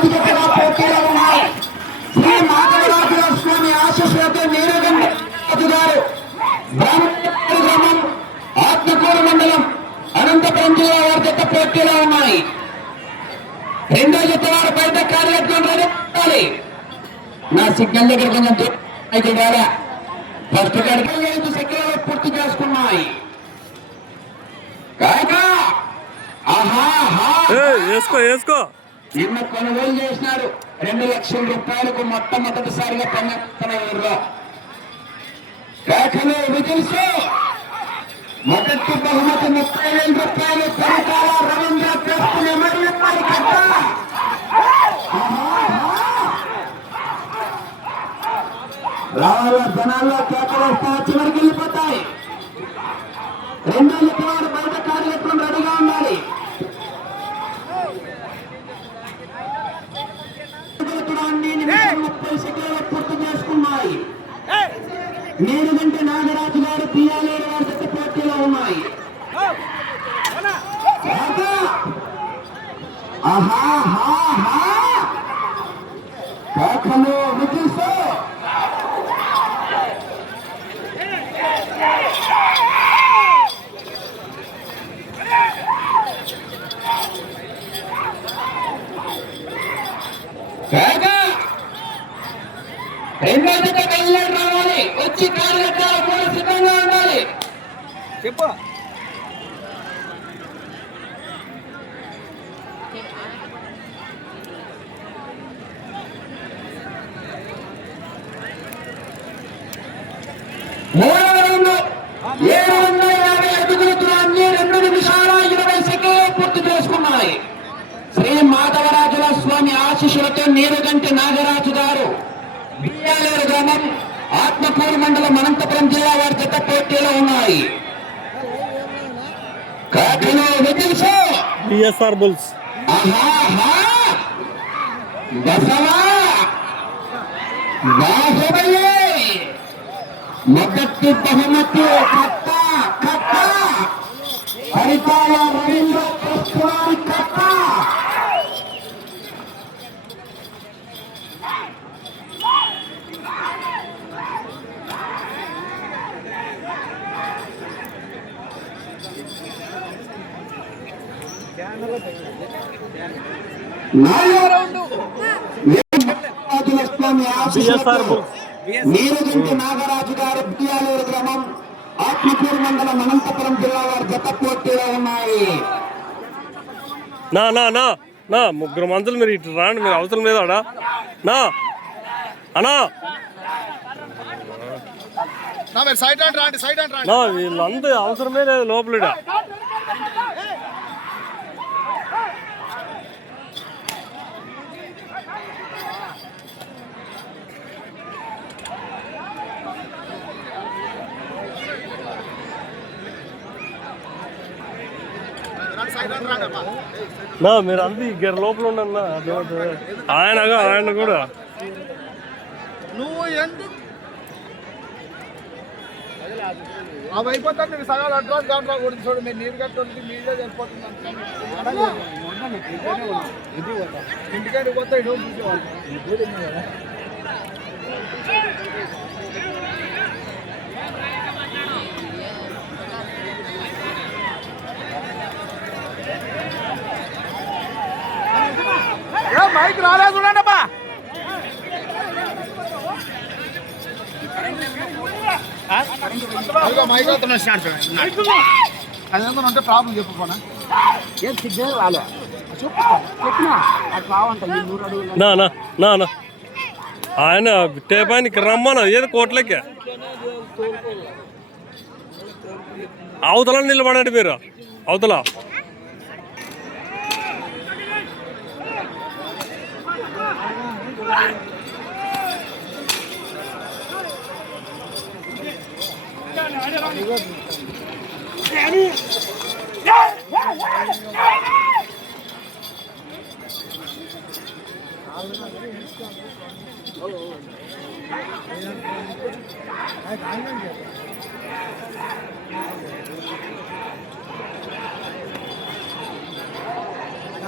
మొదటి పోటీలో ఉన్నాయి శ్రీ మాధవరాజుల స్వామి ఆశీస్సులతో నీరగండి గారు గ్రామం ఆత్మకూరు మండలం అనంతపురం జిల్లా వారి జత పోటీలో ఉన్నాయి రెండో జత వారు బయట కార్యక్రమం నా సిగ్నల్ దగ్గర కొంచెం అయితే వేళ ఫస్ట్ కాడికి ఐదు సెకండ్లు పూర్తి చేసుకున్నాయి కాక ఆహా వేసుకో వేసుకో నిన్న కొనుగోలు చేసినారు రెండు లక్షల రూపాయలకు మొట్టమొదటిసారిగా పన్నెత్తన ఊర్లో ఇవి తెలుసు మొదటి బహుమతి ముప్పై వేల రూపాయలు తనకాల రవీంద్ర చేసుకునే మరి ఉన్నాయి రావాల జనాల్లో కేకలు వస్తా చివరికి వెళ్ళిపోతాయి రెండో వారు బయట కార్యక్రమం రెడీగా ఉండాలి కార్యక్రమాన్ని నిమిషం ముప్పై సెకండ్లు పూర్తి చేసుకున్నాయి నీరుగంటి నాగరాజు గారు పియాలేరు వారి జత పోటీలో ఉన్నాయి ఆహా! ఆహా, ఆహా, ఆహా! కేకలు విధిస్తూ కేక! రెండో జత బయలుదేరి రావాలి వచ్చి కార్యక్రమాలు కూడా సిద్ధంగా ఉండాలి చెప్పు ఏడు వందల యాభై అడుగుల దూరాన్ని రెండు నిమిషాల ఇరవై సెకండ్లు పూర్తి చేసుకున్నాయి. శ్రీ మాధవరాజుల స్వామి ఆశీస్సులతో నీరుగంటి నాగరాజు గారు బియ్యాలేరు గ్రామం ఆత్మకూరు మండలం అనంతపురం జిల్లా వారి జత పోటీలో ఉన్నాయి. BSR bulls! బసవా. బాహుబలి. మొదటి బహుమతి కట్ట కట్ట హరితాల రవీంద్ర కృష్ణారి కట్ట నాలుగవ రౌండ్ రాజుల స్వామి బిఎస్ఆర్ ఆశీస్సులతో బుల్స్ నీరుగంటి నాగరాజు గారు బియ్యాలూరు గ్రామం ఆత్మకూరు మండలం అనంతపురం జిల్లా వారి జత పోటీలో ఉన్నాయి. నా నా నా నా ముగ్గురు మందులు మీరు ఇటు రాండి మీరు అవసరం లేదు నా అనా నా మీరు సైడ్ అండ్ రాండి సైడ్ అండ్ రాండి. నా వీళ్ళంతా అవసరమే లేదు లోపల నా మీరు ఈ గెర లోపల ఉండన్నా ఆయనగా ఆయన కూడా. నువ్వు ఎందుకు? అవి అయిపోతాను మీరు సగాలు అడ్వాన్స్ దాంట్లో కూడా చూడు మీరు నీరు కట్టుంది మీదే సరిపోతుంది ఇంటికాడికి పోతే ఇటు చూసేవాళ్ళు మైక్ రాలేదు చూడండి అబ్బా. అదిగో మైక్ అవుతున్నా స్టార్ట్ అది ఎంత ఉంటే ప్రాబ్లం చెప్పుకోనా ఏం సిగ్నల్ రాలే. చెప్పినా? ఈ నూరు అడుగులు. ఆయన టేపానికి రమ్మను ఏది కోట్లకి? అవతల నిలబడండి మీరు. అవతల.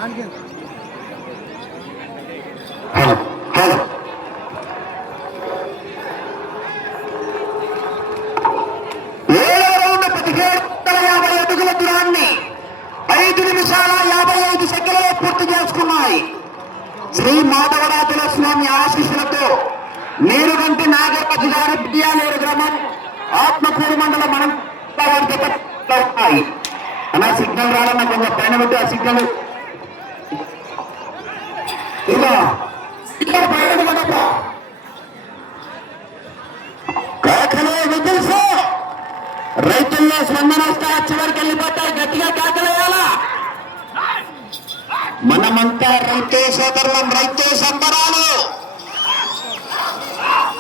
나는 స్వామి ఆశీస్సులతో నీరుగంటి నాగరాజు గారి బియ్యాలేరు గ్రామం ఆత్మకూరు మండలం మనం ఉన్నాయి అలా సిగ్నల్ రావాలన్నా కొంచెం పైన పెట్టి ఆ సిగ్నల్. ఇలా ఇక్కడ పైన పెట్టప్పా. కేకలే విజిల్స్ రైతుల్లో స్పందన వస్తే చివరికి వెళ్ళిపోతారు గట్టిగా కేకలేయాలా మనమంతా రైతు సోదరులం రైతు సంబరాలు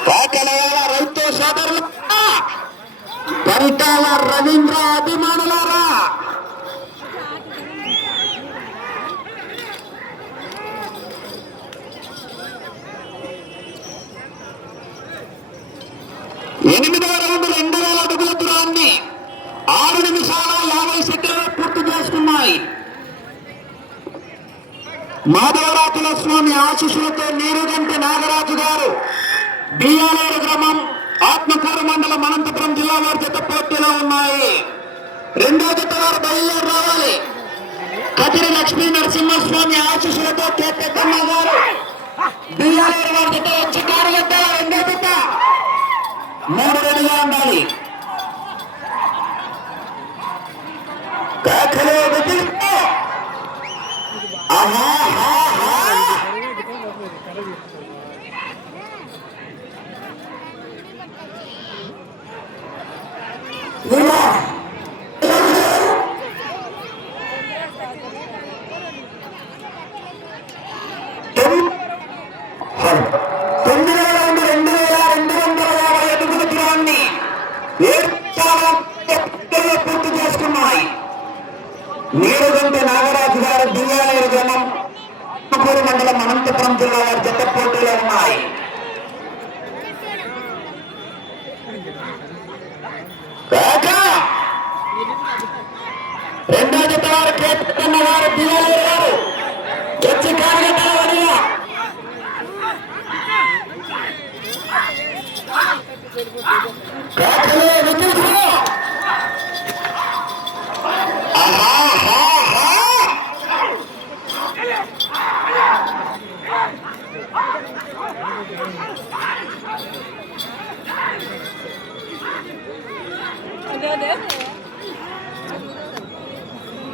కేకలేయాల రైతు సోదరులు పరిటాల రవీంద్ర అభిమానులారా. ఎనిమిదవ రౌండ్ రెండు వేల అడుగుల దూరాన్ని ఆరు నిమిషాల యాభై సెకండ్లు పూర్తి చేసుకున్నాయి మాధవరాజుల స్వామి ఆశీస్సులతో నీరుగంటి నాగరాజు గారు బియ్యాలేరు గ్రామం ఆత్మకూరు మండలం అనంతపురం జిల్లా వారి జత పోటీలో ఉన్నాయి. రెండో జత వారు బయలుదేరి రావాలి. కదిరి లక్ష్మీ నరసింహస్వామి ఆశీస్సులతో కేతమ్మ గారు బియ్యాలేరు వారి జత వచ్చి కార్యకర్త రెండో జత మూడు రెండుగా ఉండాలి. కేకలు ஆமா రెండో జత వారు పిల్లలు గారు. దివ్యాలేరు గారు కాకలే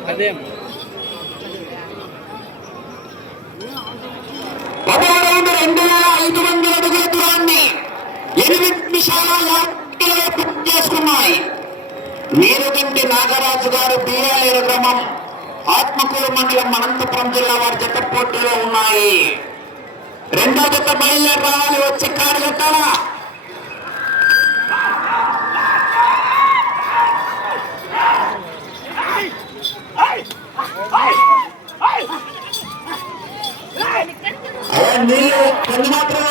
అదే. పదవ రెండు వేల ఐదు వందల అడుగుల దూరాన్ని ఎనిమిది నిమిషాల యాభై పూర్తి చేసుకున్నాయి నీరుగంటి నాగరాజు గారు బీరాలేరు గ్రామం ఆత్మకూరు మండలం అనంతపురం జిల్లా వారి జత పోటీలో ఉన్నాయి రెండో జత బయలుదేరి రావాలి వచ్చి కారు కట్టాలా నీళ్ళు కొన్ని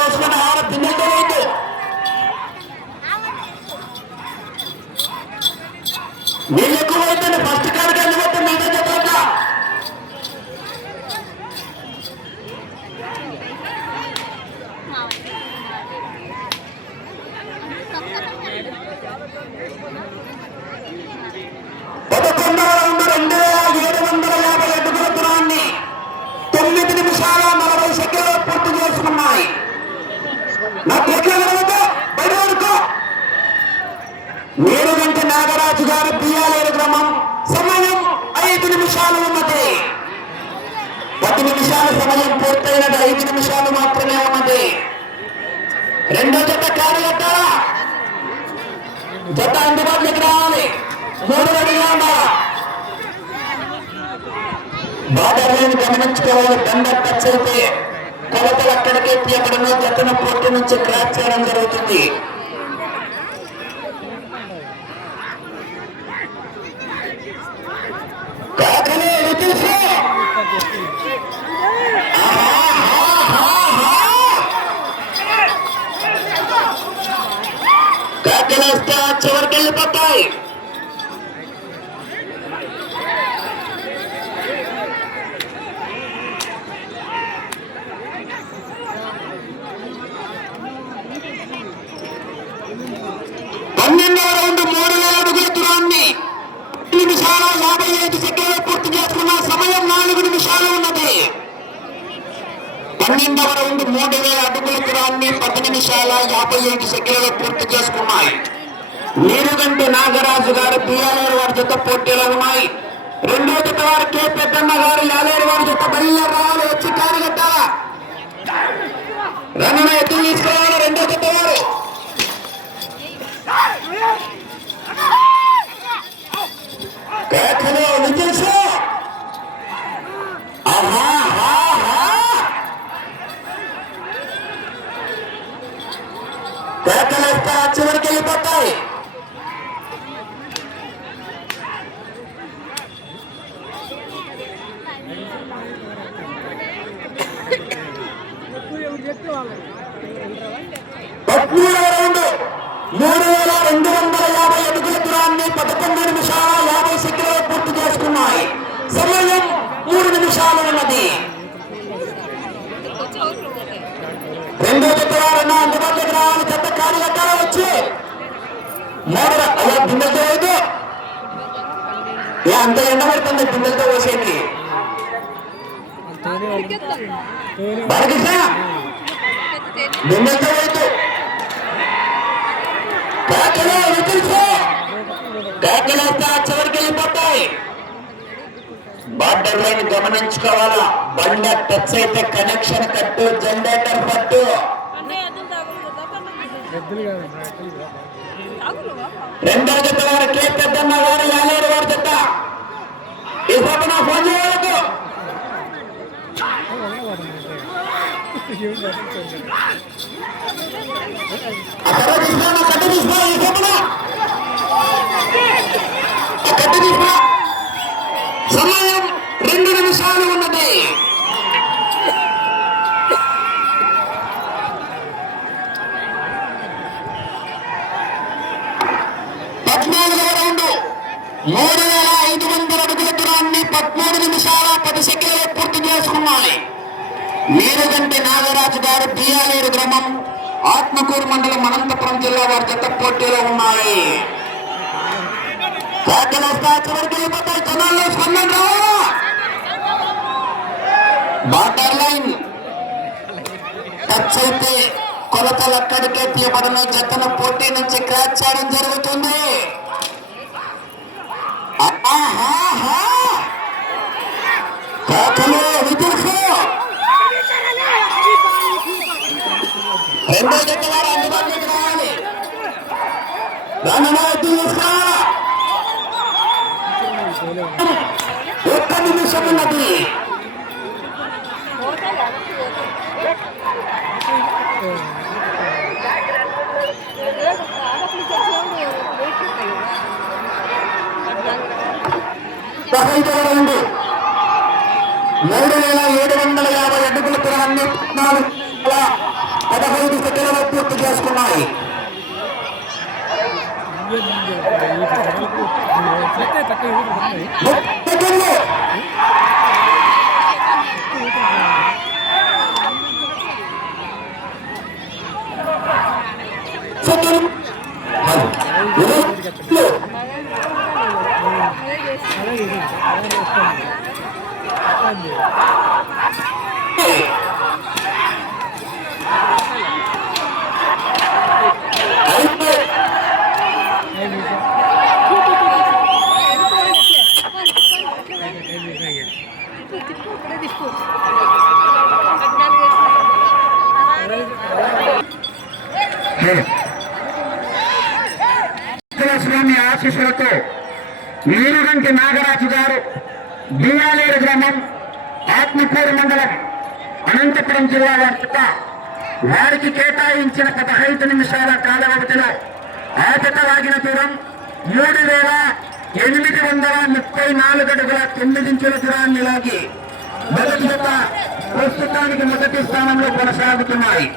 నాగరాజు గారు బియ్యాలేరు క్రమం సమయం ఐదు నిమిషాలు ఉన్నది. పది నిమిషాల సమయం పూర్తయినది. ఐదు నిమిషాలు మాత్రమే ఉన్నది. రెండో జత కార్యకర్తల జత అందుబాటులోకి రావాలి. మూడు రెడీగా ఉండాలా? బాధలను గమనించుకోవాలి. దండ టచ్ అయితే కొలతలు అక్కడికే తీయబడిన జతను పోటీ నుంచి క్రాక్ చేయడం జరుగుతుంది. మధ్యలో వస్తే చివరికి వెళ్ళిపోతాయి పన్నెండవ రౌండ్ మూడు వేల అడుగుల దూరాన్ని నిమిషాల యాభై ఐదు సెకండ్లు పూర్తి చేసుకున్న సమయం నాలుగు నిమిషాలు ఉన్నది. చేసుకున్నాయి. నీరుగంటి నాగరాజు గారు బిఆర్ఆర్ వారి జత పోటీలో ఉన్నాయి. రెండో జత వారు కె పెద్దన్న గారు యాలేరు వారి జత బరిలో రావాలి వచ్చి కారుగట్టాల రమణ ఎత్తులు తీసుకురావాలి రెండో జత వారు. కేకలు విజయసు ఆహా ఆహా కేకలు ఇస్తే చివరికి వెళ్ళిపోతాయి పద్మూడవ రౌండ్ మూడు వేల రెండు వందల యాభై అడుగుల దూరాన్ని పదకొండు నిమిషాల యాభై సెకండ్లు పూర్తి చేసుకున్నాయి. సమయం మూడు నిమిషాలు ఉన్నది. రెండో జత వారన్నా అందుబాటులోకి రావాలి చెత్త కాలు కట్టాల వచ్చి మూడు లేదు ఏ అంత ఎండ పడుతుంది బిందెలతో పోసేది బాలకృష్ణ బిందెలతో లేదు కాకలో తెలుసు కాకలేస్తే ఆ చివరికి వెళ్ళిపోతాయి బార్డర్ లైన్ గమనించుకోవాలా? బండ టచ్ అయితే కనెక్షన్ కట్టు జనరేటర్ పట్టు. రెండో జత వారు కే వారు యాలేరు జత ఈ సభ నా ఫోన్ చేయవద్దు. తీసుకో, తీసుకో, ఈ ఆ కట్ట తీసుకో. సమయం రెండు నిమిషాలు ఉన్నది పద్నాలుగవ రౌండ్ మూడు వేల ఐదు వందల అడుగుల దూరాన్ని పదమూడు నిమిషాల పది సెకండ్లు పూర్తి చేసుకున్నాయి నీరుగంటి నాగరాజు గారు బియ్యాలేరు గ్రామం ఆత్మకూరు మండలం అనంతపురం జిల్లా వారి జత పోటీలో ఉన్నాయి కాకినాస్తా చివరికి వెళ్ళిపోతాయి జనాల్లో స్పందన రావాలా బార్డర్ లైన్ టచ్ అయితే కొలతలు అక్కడికే తీయబడిన జతను పోటీ నుంచి క్రాచ్ చేయడం జరుగుతుంది. రెండో జత వారు అందుబాటులోకి రావాలి. ఉన్నది పదహైదవ మూడు వేల ఏడు వందల యాభై అడుగుల దూరాన్ని పదహైదు సెకండ్లలో పూర్తి చేసుకున్నాయి ముప్పై అలాగే సెకండ్ ఇరవై సెకండ్లు. అయితే స్వామి ఆశీస్సులతో నీరుగంటి నాగరాజు గారు బియ్యాలేరు గ్రామం ఆత్మకూరు మండలం అనంతపురం జిల్లా వార్త వారికి కేటాయించిన పదహైదు నిమిషాల కాల వ్యవధిలో ఆటత దూరం మూడు వేల ఎనిమిది వందల ముప్పై నాలుగు అడుగుల తొమ్మిది ఇంచుల దూరాన్ని లాగి మొదటి ప్రస్తుతానికి మొదటి స్థానంలో కొనసాగుతున్నాయి.